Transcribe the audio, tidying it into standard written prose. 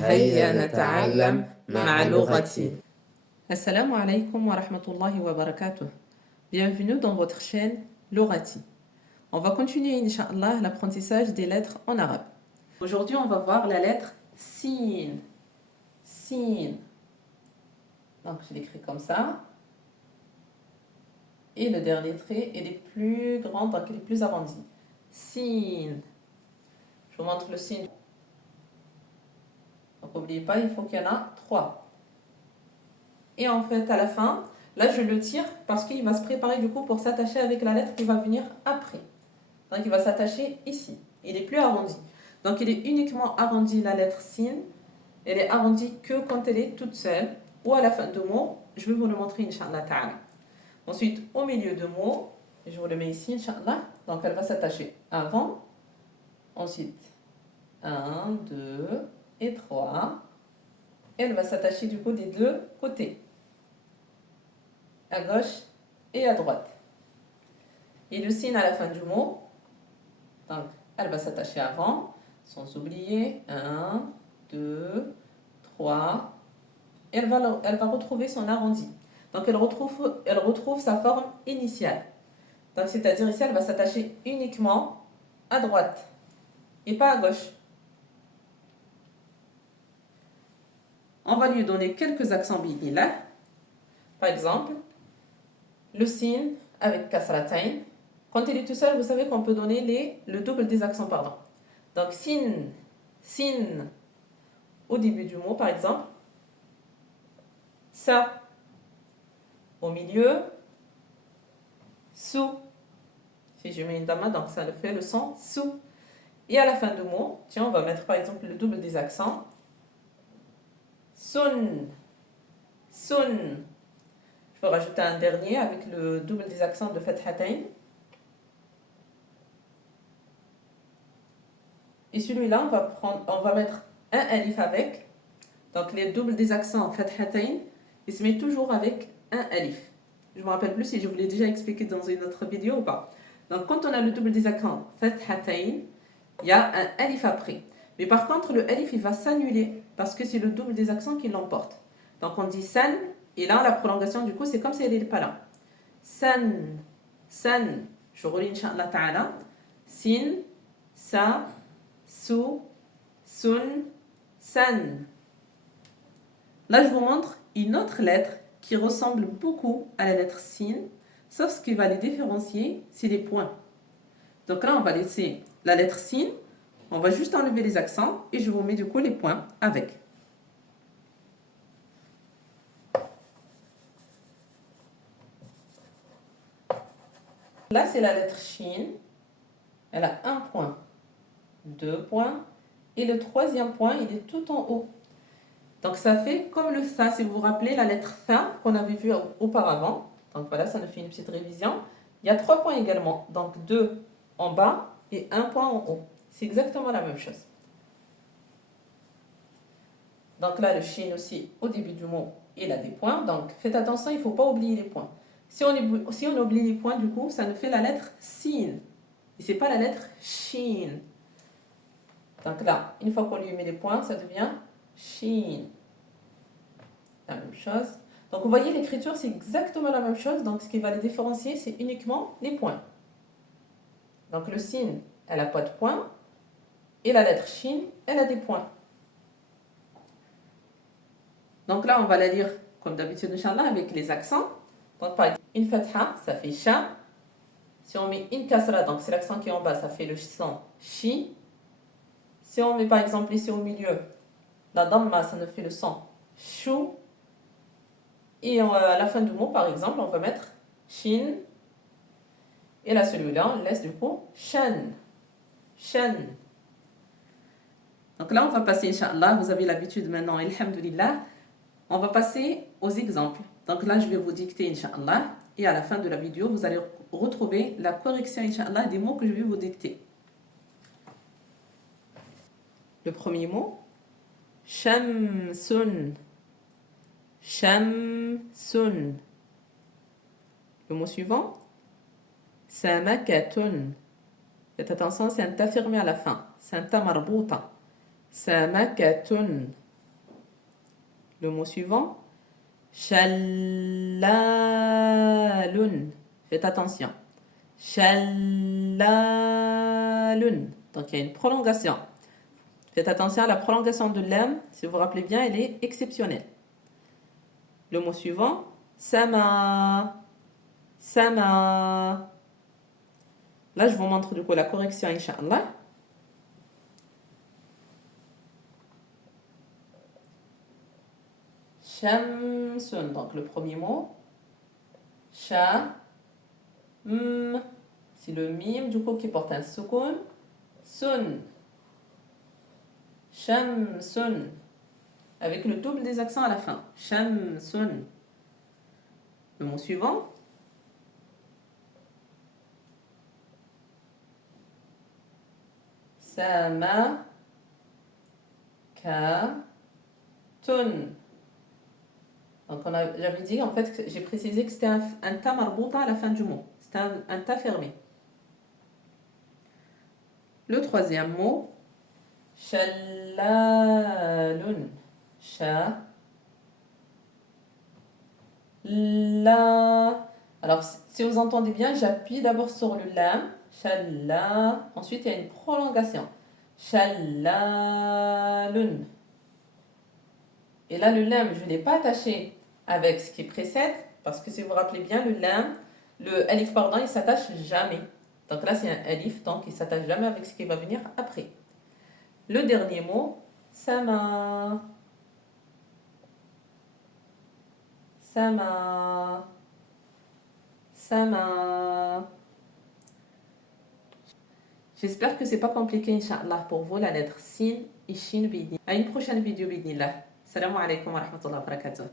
هيا نتعلم مع لغتي. Assalamu alaikum wa rahmatullahi wa barakatuh. Bienvenue dans votre chaîne Lorati. On va continuer, Inch'Allah, l'apprentissage des lettres en arabe. Aujourd'hui, on va voir la lettre Sin. Sin. Donc, je l'écris comme ça. Et le dernier trait, il est plus grand, donc il est plus arrondi. Sin. Je vous montre le signe. Donc, n'oubliez pas, il faut qu'il y en a 3. Et en fait, à la fin, là, je le tire parce qu'il va se préparer du coup pour s'attacher avec la lettre qui va venir après. Donc, il va s'attacher ici. Il est plus arrondi. Donc, il est uniquement arrondi la lettre sin. Elle est arrondie que quand elle est toute seule ou à la fin de mot. Je vais vous le montrer, Inch'Allah ta'ala. Ensuite, au milieu de mot, je vous le mets ici, Inch'Allah. Donc, elle va s'attacher avant. Ensuite, 1, 2 et 3. Elle va s'attacher du coup des deux côtés, à gauche et à droite. Et le signe à la fin du mot, donc elle va s'attacher avant, sans oublier, 1, 2, 3. Elle va retrouver son arrondi. Donc elle retrouve sa forme initiale. Donc c'est-à-dire ici, elle va s'attacher uniquement à droite et pas à gauche. On va lui donner quelques accents bilingues. Par exemple, le sin avec kasratain. Quand il est tout seul, vous savez qu'on peut donner le double des accents, pardon. Donc sin, sin au début du mot, par exemple. Sa au milieu. Sou. Si je mets une dama, donc ça le fait le son sou. Et à la fin du mot, tiens, on va mettre par exemple le double des accents. Sun, sun. Je vais rajouter un dernier avec le double des accents de fathatain. Et celui-là, on va mettre un alif avec. Donc les doubles des accents fathatain, il se met toujours avec un alif. Je ne me rappelle plus si je vous l'ai déjà expliqué dans une autre vidéo ou pas. Donc quand on a le double des accents fathatain, il y a un alif après. Mais par contre, le alif, il va s'annuler parce que c'est le double des accents qui l'emporte. Donc on dit san, et là, la prolongation, du coup, c'est comme si elle n'était pas là. San, san, je relis Inch'Allah ta'ala. Sin, sa, su, sun, san. Là, je vous montre une autre lettre qui ressemble beaucoup à la lettre sin, sauf ce qui va les différencier, c'est les points. Donc là, on va laisser la lettre sin. On va juste enlever les accents et je vous mets du coup les points avec. Là, c'est la lettre shin. Elle a un point, 2 points. Et le troisième point, il est tout en haut. Donc ça fait comme le tha, si vous vous rappelez la lettre tha qu'on avait vu auparavant. Donc voilà, ça nous fait une petite révision. Il y a 3 points également. Donc 2 en bas et 1 point en haut. C'est exactement la même chose. Donc là, le shin aussi, au début du mot, il a des points. Donc faites attention, il ne faut pas oublier les points. Si on oublie les points, du coup, ça nous fait la lettre sin. Et ce n'est pas la lettre shin. Donc là, une fois qu'on lui met les points, ça devient shin. La même chose. Donc vous voyez, l'écriture, c'est exactement la même chose. Donc ce qui va les différencier, c'est uniquement les points. Donc le sin, elle n'a pas de points. Et la lettre shin, elle a des points. Donc là, on va la lire comme d'habitude, Inch'Allah, avec les accents. Donc par exemple, une fatha, ça fait sha. Si on met une kasra, donc c'est l'accent qui est en bas, ça fait le son shi. Si on met par exemple ici au milieu, la damma, ça nous fait le son shu. Et à la fin du mot, par exemple, on va mettre shin. Et là, celui-là, on laisse du coup shan. Shan. Donc là, on va passer, Inch'Allah, vous avez l'habitude maintenant, alhamdulillah. On va passer aux exemples. Donc là, je vais vous dicter, Inch'Allah. Et à la fin de la vidéo, vous allez retrouver la correction, Inch'Allah, des mots que je vais vous dicter. Le premier mot, shamsun. Shamsun. Le mot suivant, samakatun. Faites attention, c'est un ta fermé à la fin. C'est un ta marbouta. Samakatun. Le mot suivant, Shallalun. Faites attention. Shallalun. Donc il y a une prolongation. Faites attention à la prolongation de l'âme. Si vous vous rappelez bien, elle est exceptionnelle. Le mot suivant, Sama. Sama. Là, je vous montre du coup la correction, Inch'Allah. Shamsun, donc le premier mot. Sha. C'est le mime du coup qui porte un soukoun. Sun. Shamsun. Avec le double des accents à la fin. Shamsun. Le mot suivant. Sama. Ka. Tun. Donc j'avais dit, en fait, j'ai précisé que c'était un ta marbouta à la fin du mot. C'était un ta fermé. Le troisième mot, Shallalun. Sha. La. Alors, si vous entendez bien, j'appuie d'abord sur le lam. Shalla. Ensuite, il y a une prolongation. Shallalun. Et là, le lam, je ne l'ai pas attaché avec ce qui précède, parce que si vous vous rappelez bien, le alif, pardon, il ne s'attache jamais. Donc là, c'est un alif, donc il ne s'attache jamais avec ce qui va venir après. Le dernier mot, sama. Sama. Sama. J'espère que c'est pas compliqué, Inch'Allah, pour vous, la lettre Sin et Shin bidni. À une prochaine vidéo, bidnillah. Salam alaikum wa rahmatullahi wa barakatuh.